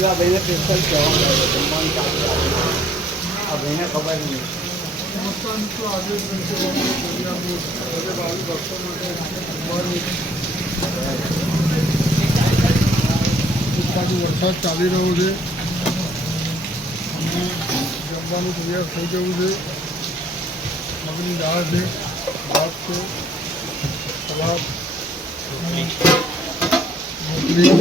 પેલા ભાઈને સ્પેશિયલ કહેવાનું જમવાનું ચાલુ આ ભાઈને ખબર નહીં વરસાદ ચાલી રહ્યો છે જમવાનું તૈયાર થઈ ગયું છે મગની દાળ છે ભાત છે સલાડ રોટલી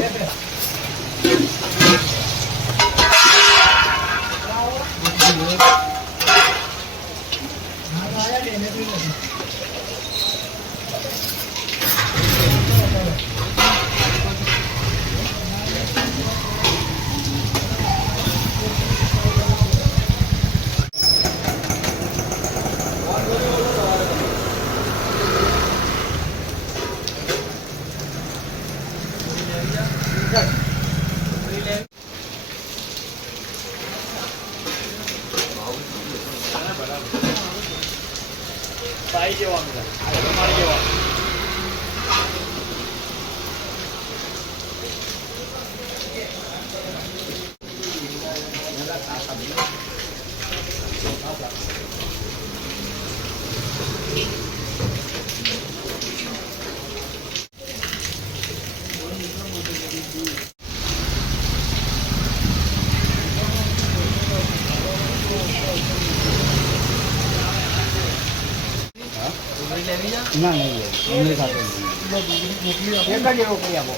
સાઈ જવાનું છે તમારે જવાનું ના નહીં એમની સાથે એક જ રોકડી આપો